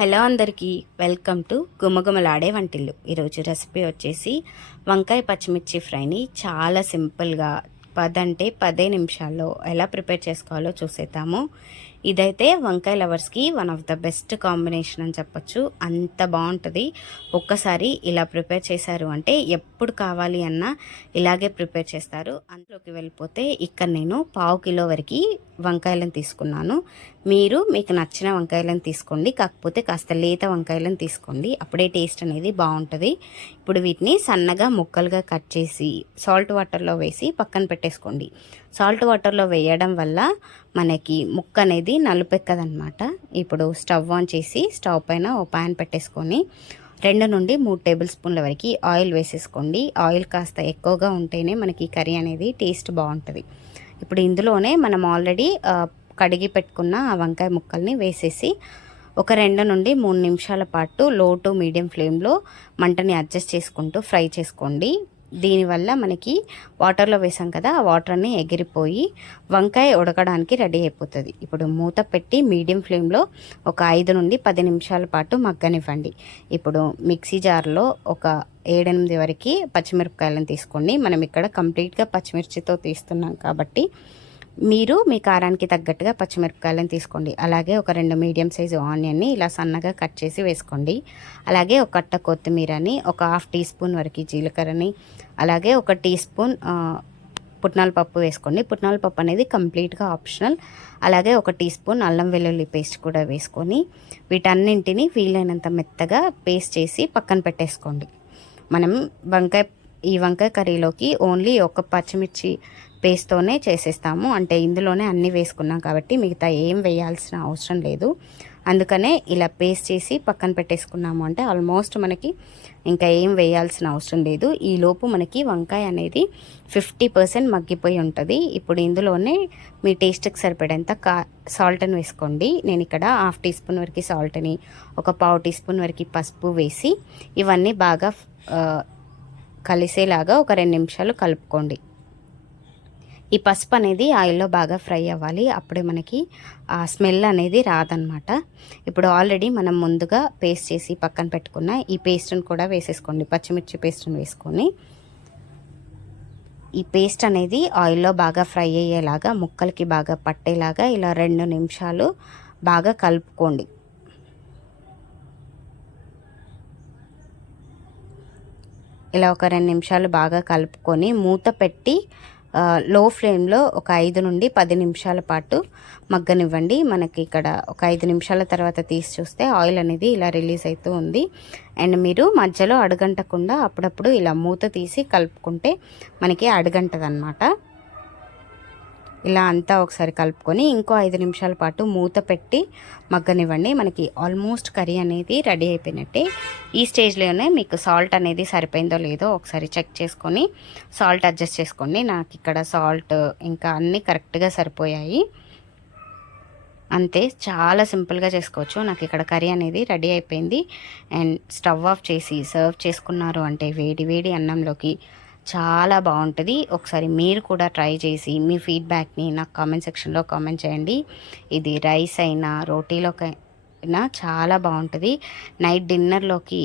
Hello అందరికీ welcome to గుమగుమలాడే వంటిల్లు. ఈరోజు రెసిపీ వచ్చేసి వంకాయ పచ్చిమిర్చి ఫ్రైని చాలా సింపుల్గా 10 నిమిషాల్లో ఎలా ప్రిపేర్ చేసుకోవాలో చూసేద్దాము. ఇదైతే వంకాయ లవర్స్కి one of the best combination అని చెప్పొచ్చు. అంత బాగుంటుంది. ఒక్కసారి ఇలా ప్రిపేర్ చేశారు అంటే ఎప్పుడు కావాలి అన్నా ఇలాగే ప్రిపేర్ చేస్తారు. అందులోకి వెళ్ళిపోతే ఇక్కడ నేను 1/2 కిలో వరకు వంకాయలను తీసుకున్నాను. మీకు నచ్చిన వంకాయలను తీసుకోండి, కాకపోతే కాస్త లేత వంకాయలను తీసుకోండి, అప్పుడే టేస్ట్ అనేది బాగుంటుంది. ఇప్పుడు వీటిని సన్నగా ముక్కలుగా కట్ చేసి సాల్ట్ వాటర్లో వేసి పక్కన పెట్టేసుకోండి. సాల్ట్ వాటర్లో వేయడం వల్ల మనకి ముక్క అనేది నలుపెక్కదనమాట. ఇప్పుడు స్టవ్ ఆన్ చేసి స్టవ్ పైన ఓ ప్యాన్ పెట్టేసుకొని 2 నుండి 3 టేబుల్ స్పూన్ల వరకు ఆయిల్ వేసేసుకోండి. ఆయిల్ కాస్త ఎక్కువగా ఉంటేనే మనకి కర్రీ అనేది టేస్ట్ బాగుంటుంది. ఇప్పుడు ఇందులోనే మనం ఆల్రెడీ కడిగి పెట్టుకున్న ఆ వంకాయ ముక్కల్ని వేసేసి ఒక 2 నుండి 3 నిమిషాల పాటు లో టు మీడియం ఫ్లేమ్లో మంటని అడ్జస్ట్ చేసుకుంటూ ఫ్రై చేసుకోండి. దీనివల్ల మనకి వాటర్లో వేసాం కదా, ఆ వాటర్ అన్నీ ఎగిరిపోయి వంకాయ ఉడకడానికి రెడీ అయిపోతుంది. ఇప్పుడు మూత పెట్టి మీడియం ఫ్లేమ్లో ఒక 5 నుండి 10 నిమిషాల పాటు మగ్గనివ్వండి. ఇప్పుడు మిక్సీ జార్లో ఒక 7-8 వరకు పచ్చిమిరపకాయలను తీసుకోండి. మనం ఇక్కడ కంప్లీట్గా పచ్చిమిర్చితో తీస్తున్నాం కాబట్టి మీరు మీ కారానికి తగ్గట్టుగా పచ్చిమిరపకాయలను తీసుకోండి. అలాగే ఒక 2 మీడియం సైజు ఆనియన్ని ఇలా సన్నగా కట్ చేసి వేసుకోండి. అలాగే ఒక కట్ట కొత్తిమీరని, ఒక 1/2 టీ స్పూన్ వరకు జీలకర్రని, అలాగే ఒక టీ స్పూన్ పుట్నాల పప్పు వేసుకోండి. పుట్నాల పప్పు అనేది కంప్లీట్గా ఆప్షనల్. అలాగే ఒక టీ స్పూన్ అల్లం వెల్లుల్లి పేస్ట్ కూడా వేసుకొని వీటన్నింటినీ వీలైనంత మెత్తగా పేస్ట్ చేసి పక్కన పెట్టేసుకోండి. మనం ఈ వంకాయ కర్రీలోకి ఓన్లీ ఒక పచ్చిమిర్చి పేస్ట్తోనే చేసేస్తాము. అంటే ఇందులోనే అన్నీ వేసుకున్నాం కాబట్టి మిగతా ఏం వేయాల్సిన అవసరం లేదు. అందుకనే ఇలా పేస్ట్ చేసి పక్కన పెట్టేసుకున్నాము అంటే ఆల్మోస్ట్ మనకి ఇంకా ఏం వేయాల్సిన అవసరం లేదు. ఈలోపు మనకి వంకాయ అనేది 50% మగ్గిపోయి ఉంటుంది. ఇప్పుడు ఇందులోనే మీ టేస్ట్కి సరిపడేంత సాల్ట్ని వేసుకోండి. నేను ఇక్కడ 1/2 టీ స్పూన్ వరకు సాల్ట్ని, ఒక 1/4 టీ స్పూన్ వరకు పసుపు వేసి ఇవన్నీ బాగా కలిసేలాగా ఒక 2 నిమిషాలు కలుపుకోండి. ఈ పసుపు అనేది ఆయిల్లో బాగా ఫ్రై అవ్వాలి, అప్పుడే మనకి ఆ స్మెల్ అనేది రాదనమాట. ఇప్పుడు ఆల్రెడీ మనం ముందుగా పేస్ట్ చేసి పక్కన పెట్టుకున్న ఈ పేస్ట్ని కూడా వేసేసుకోండి. పచ్చిమిర్చి పేస్ట్ని వేసుకొని ఈ పేస్ట్ అనేది ఆయిల్లో బాగా ఫ్రై అయ్యేలాగా, ముక్కలకి బాగా పట్టేలాగా ఇలా 2 నిమిషాలు బాగా కలుపుకోండి. ఇలా ఒక 2 నిమిషాలు బాగా కలుపుకొని మూత పెట్టి లో ఫ్లేమ్లో ఒక 5 నుండి 10 నిమిషాల పాటు మగ్గనివ్వండి. మనకి ఇక్కడ ఒక 5 నిమిషాల తర్వాత తీసి చూస్తే ఆయిల్ అనేది ఇలా రిలీజ్ అవుతూ ఉంది. అండ్ మీరు మధ్యలో అడుగంటకుండా అప్పుడప్పుడు ఇలా మూత తీసి కలుపుకుంటే మనకి అడుగంటదన్నమాట. ఇలా అంతా ఒకసారి కలుపుకొని ఇంకో 5 నిమిషాల పాటు మూత పెట్టి మగ్గనివ్వండి. మనకి ఆల్మోస్ట్ కర్రీ అనేది రెడీ అయిపోయినట్టే. ఈ స్టేజ్లోనే మీకు సాల్ట్ అనేది సరిపోయిందో లేదో ఒకసారి చెక్ చేసుకొని సాల్ట్ అడ్జస్ట్ చేసుకోండి. నాకు ఇక్కడ సాల్ట్ ఇంకా అన్నీ కరెక్ట్గా సరిపోయాయి. అంతే, చాలా సింపుల్గా చేసుకోవచ్చు. నాకు ఇక్కడ కర్రీ అనేది రెడీ అయిపోయింది. అండ్ స్టవ్ ఆఫ్ చేసి సర్వ్ చేసుకున్నారు అంటే వేడి వేడి అన్నంలోకి చాలా బాగుంటుంది. ఒకసారి మీరు కూడా ట్రై చేసి మీ ఫీడ్బ్యాక్ని నాకు కామెంట్ సెక్షన్లో కామెంట్ చేయండి. ఇది రైస్ అయినా రోటీలోకైనా చాలా బాగుంటుంది. నైట్ డిన్నర్లోకి